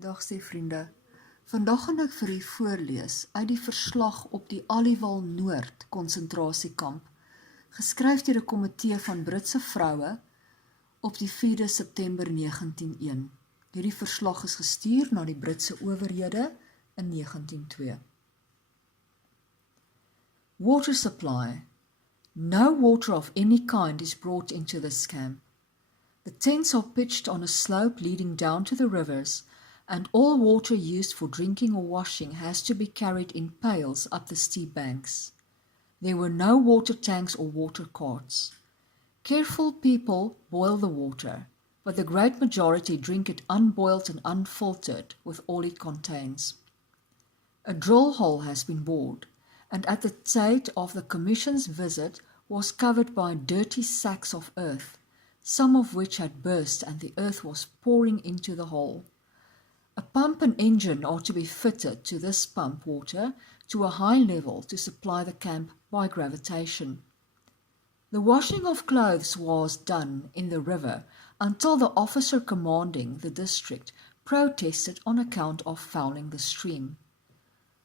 Dag sê vriende, vandag gaan ek vir u voorlees uit die verslag op die Aliwal-Noord konsentrasiekamp, geskryf deur 'n kommitee van Britse vroue op die 4de September 1901. Hierdie verslag is gestuur na die Britse owerhede in 1902. Water supply. No water of any kind is brought into this camp. The tents are pitched on a slope leading down to the rivers, and all water used for drinking or washing has to be carried in pails up the steep banks. There were no water tanks or water carts. Careful people boil the water, but the great majority drink it unboiled and unfiltered with all it contains. A drill hole has been bored, and at the date of the Commission's visit was covered by dirty sacks of earth, some of which had burst and the earth was pouring into the hole. A pump and engine are to be fitted to this pump water to a high level to supply the camp by gravitation. The washing of clothes was done in the river until the officer commanding the district protested on account of fouling the stream.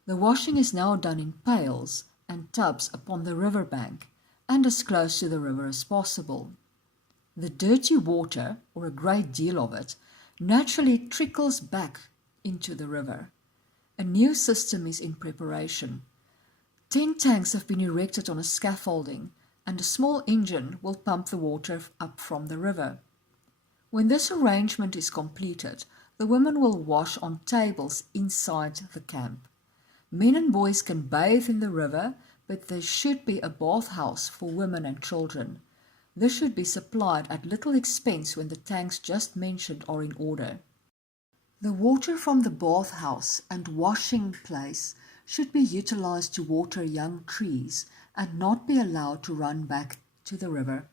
The washing is now done in pails and tubs upon the river bank and as close to the river as possible. The dirty water, or a great deal of it, naturally trickles back into the river. A new system is in preparation. 10 tanks have been erected on a scaffolding, and a small engine will pump the water up from the river. When this arrangement is completed, the women will wash on tables inside the camp. Men and boys can bathe in the river, but there should be a bathhouse for women and children. This should be supplied at little expense when the tanks just mentioned are in order. The water from the bathhouse and washing place should be utilized to water young trees and not be allowed to run back to the river.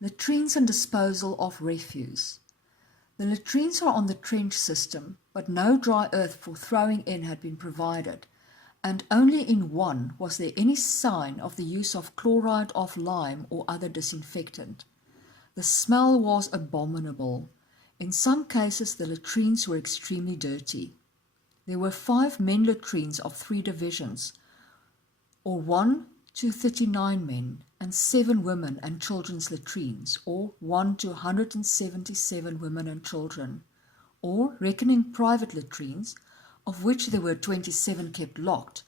Latrines and disposal of refuse. The latrines are on the trench system, but no dry earth for throwing in had been provided, and only in one was there any sign of the use of chloride of lime or other disinfectant. The smell was abominable. In some cases the latrines were extremely dirty. There were 5 men latrines of 3 divisions, or 1 to 39 men, and 7 women and children's latrines, or 1 to 177 women and children, or, reckoning private latrines, of which there were 27 kept locked,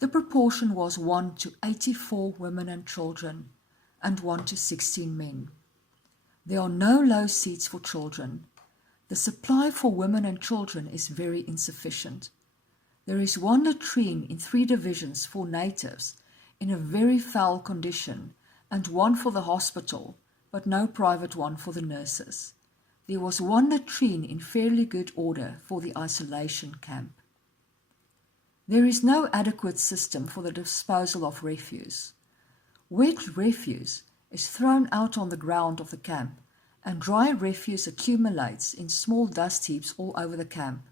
the proportion was 1 to 84 women and children, and 1 to 16 men. There are no low seats for children. The supply for women and children is very insufficient. There is 1 latrine in 3 divisions for natives in a very foul condition, and 1 for the hospital, but no private one for the nurses. There was 1 latrine in fairly good order for the isolation camp. There is no adequate system for the disposal of refuse. Wet refuse is thrown out on the ground of the camp, and dry refuse accumulates in small dust heaps all over the camp,